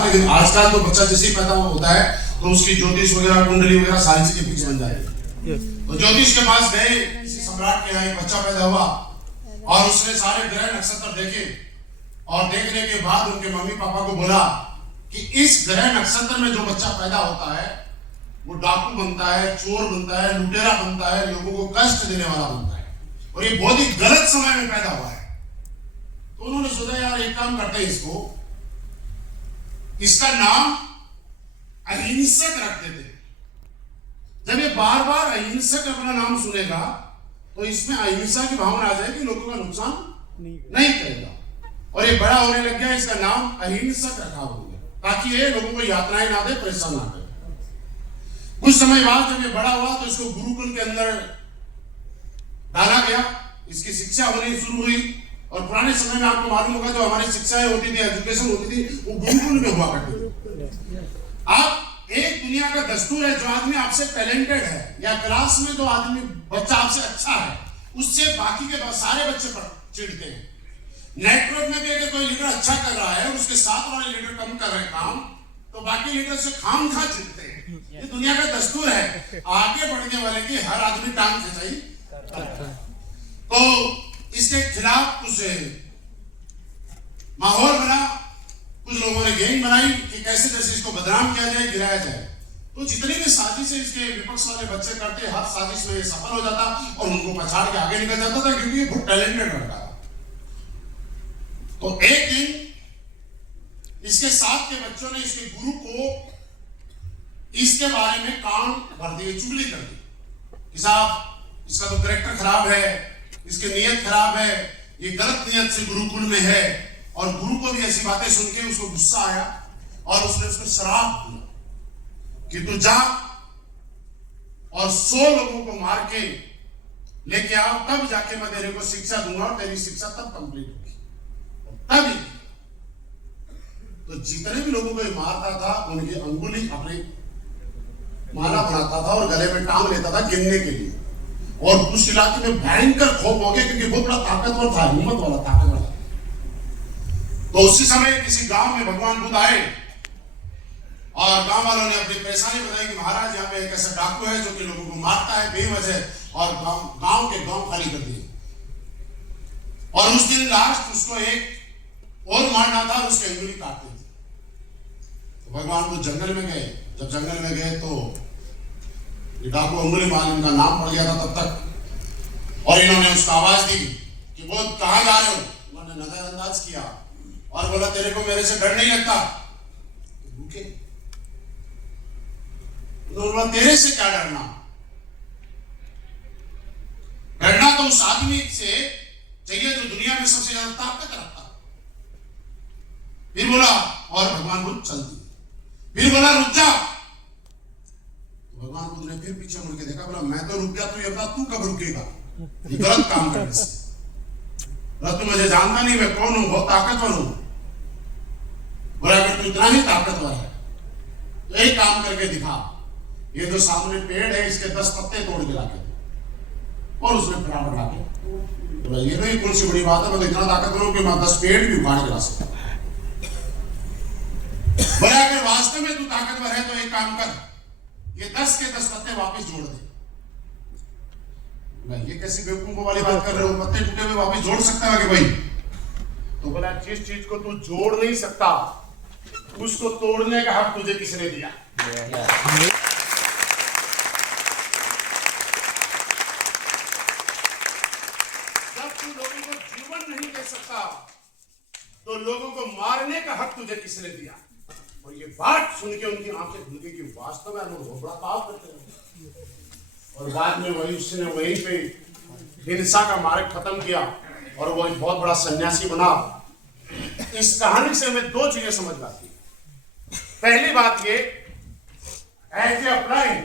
लेकिन आजकल तो बच्चा जैसे ही पैदा होता है तो उसकी ज्योतिष वगैरह कुंडली वगैरह सारी चीजें फिक्स बन जाएगी। तो ज्योतिष के पास गए, किसी सम्राट के यहाँ एक बच्चा पैदा हुआ और उसने सारे ग्रह नक्षत्र देखे और देखने के बाद उनके मम्मी पापा को बोला कि इस ग्रह नक्षत्र में जो बच्चा पैदा होता है वो डाकू बनता है, चोर बनता है, लुटेरा बनता है, लोगों को कष्ट देने वाला बनता है और ये बहुत ही गलत समय में पैदा हुआ है। तो उन्होंने सोचा यार एक काम करते हैं, इसका नाम अहिंसक रख देते हैं। जब ये बार बार अहिंसक अपना नाम सुनेगा तो इसमें अहिंसा की भावना आ जाएगी, लोगों का नुकसान नहीं करेगा और ये बड़ा होने लग गया। इसका नाम अहिंसक रखा हो गया ताकि ये लोगों को यातनाएं ना दे, परेशान ना करे। कुछ समय बाद जब ये बड़ा हुआ तो इसको गुरुकुल के अंदर डाला गया, इसकी शिक्षा होनी शुरू हुई और पुराने समय में आपको मालूम होगा जो हमारी शिक्षाएं होती थी, एजुकेशन होती थी, वो गुरुकुल में हुआ करती थी। आप एक दुनिया का दस्तूर है, जो आदमी आपसे टैलेंटेड है या क्लास में जो आदमी बच्चा आपसे अच्छा है उससे बाकी के सारे बच्चे चिढ़ते हैं। नेटवर्क में भी अगर कोई लीडर अच्छा कर रहा है और उसके साथ वाले लीडर कम कर रहे हैं काम, तो बाकी लीडर से खामखा चिढ़ते हैं। ये दुनिया का दस्तूर है, आगे बढ़ने वाले की हर आदमी टांग खिंचाई करता है। तो इसके खिलाफ कुछ माहौल बना, कुछ लोगों ने गैंग बनाई कि कैसे कैसे इसको बदनाम किया जाए, गिराया जाए। तो जितनी भी साजिश इसके विपक्ष वाले बच्चे करते, हर साजिश में ये सफल हो जाता और उनको पछाड़ के आगे निकल जाता था, क्योंकि ये बहुत टैलेंटेड लड़का था। तो एक दिन इसके साथ के बच्चों ने इसके गुरु को इसके बारे में कान भर दिए, चुगली कर दी कि साहब इसका तो कैरेक्टर खराब है, इसकी नीयत खराब है, ये गलत नीयत से गुरुकुल में है। और गुरु को भी ऐसी बातें सुन के उसको गुस्सा आया और उसने उसको श्राप दिया कि तू जा और 100 लोगों को मार के लेके आओ, तब जाके मैं तेरे को शिक्षा दूंगा और तेरी शिक्षा तब कंप्लीट होगी। तभी तो जितने भी लोगों को ये मारता था उनकी अंगुली अपनी माला बनाता था और गले में टांग लेता था गिनने के लिए। और उस इलाके में भयंकर खौफ हो गया क्योंकि बहुत बड़ा ताकतवर था, हिम्मत वाला ताकतवर था। तो उसी समय किसी गांव में भगवान बुद्ध आए और गांव वालों ने अपनी परेशानी बताई कि महाराज यहाँ पे एक ऐसा डाकू है जो कि लोगों को मारता है बेवजह और गांव के गांव खाली कर दिए। और उस दिन लास्ट उसको एक और मारना था और उसकी अंगुली काटनी थी। तो भगवान बुद्ध जंगल में गए। जब जंगल में गए तो ये डाकू अंगुली मार, इनका नाम पड़ गया था तब तक। और इन्होंने उसको आवाज दी कि वो कहाँ जा रहे हो? उन्होंने नजरअंदाज किया और बोला तेरे को मेरे से डर नहीं लगता? भूखे तो बोला तेरे से क्या डरना? डरना तो उस आदमी से चाहिए जो दुनिया में सबसे ज्यादा ताकत रखता। फिर बोला और भगवान बुद्ध चल दिए। फिर बोला रुक जा। तो भगवान बुद्ध ने फिर पीछे मुड़ के देखा, बोला मैं तो रुक गया, तो ये बता तू कब रुकेगा? ये गलत काम करने से। बोला तू मुझे जानता नहीं, मैं कौन हूं, बहुत ताकतवर हूं। बोला अगर तू इतना ही ताकतवर है तो एक काम करके दिखा, ये जो सामने पेड़ है इसके 10 पत्ते तोड़ के लाके। और उसने फटाफट लाके बोला ये नहीं कौन सी बड़ी बात है, मैं तो इतना ताकतवर हूं कि मैं 10 पेड़ भी उखाड़ के ला सकता। बोला अगर वास्तव में तू ताकतवर है तो एक काम कर, ये 10 के 10 पत्ते वापस जोड़ दे। ये कैसी बेवकूफों वाली बात कर रहे हो, पत्ते टूटे हुए वापस जोड़ सकता है कि भाई? तो बोला जिस चीज को तू जोड़ नहीं सकता उसको तोड़ने का हक तुझे किसने दिया? जब तू लोगों को जीवन नहीं दे सकता तो लोगों को मारने का हक तुझे किसने दिया? और ये बात सुन के उनकी आंखें खुल गई कि वास्तव में लोग बहुत बड़ा पाप करते हैं। और बाद में वही उसने वहीं पे हिंसा का मार्ग खत्म किया और वो एक बहुत बड़ा सन्यासी बना। इस कहानी से हमें 2 चीजें समझ में आती है। पहली बात ये, एज ए अप्लाइंग,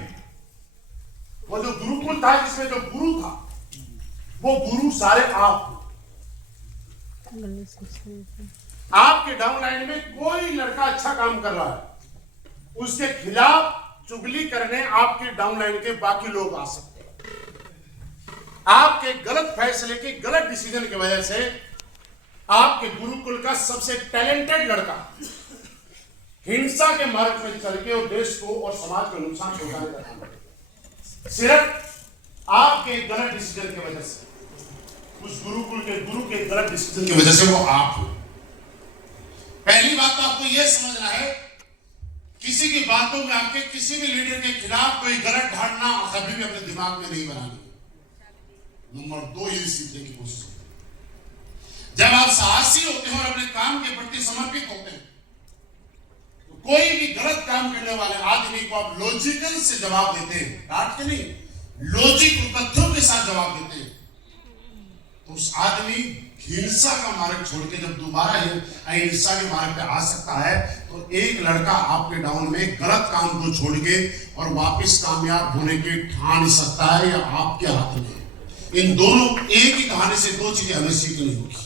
वो जो गुरुकुल था जिसमें जो गुरु था वो गुरु सारे आप। आपके डाउनलाइन में कोई लड़का अच्छा काम कर रहा है, उसके खिलाफ चुगली करने आपके डाउनलाइन के बाकी लोग आ सकते हैं। आपके गलत फैसले की, गलत डिसीजन की वजह से आपके गुरुकुल का सबसे टैलेंटेड लड़का हिंसा के मार्ग में चल के और देश को और समाज को नुकसान पहुंचाने का काम करें। सिर्फ आपके गलत डिसीजन की वजह से, उस गुरुकुल के गुरु के गलत डिसीजन की वजह से वो आप हो। पहली बात तो आपको यह समझना है, किसी की बातों में आपके किसी भी लीडर के खिलाफ कोई गलत धारणा कभी भी अपने दिमाग में नहीं बनानी। नंबर 2, ये सीखने की कोशिश करें। जब आप साहसी होते हैं और अपने काम के प्रति समर्पित होते हैं, तो कोई भी गलत काम करने वाले आदमी को आप लॉजिकल से जवाब देते हैं, डांट के नहीं, लॉजिक और तथ्यों के साथ जवाब देते हैं, तो उस आदमी हिंसा का मार्ग छोड़ के जब दोबारा अहिंसा के मार्ग पे आ सकता है, तो एक लड़का आपके डाउन में गलत काम को छोड़ के और वापस कामयाब होने के ठान सकता है, या आपके हाथ में। इन दोनों एक ही कहानी से 2 चीजें हमें सीखनी होगी।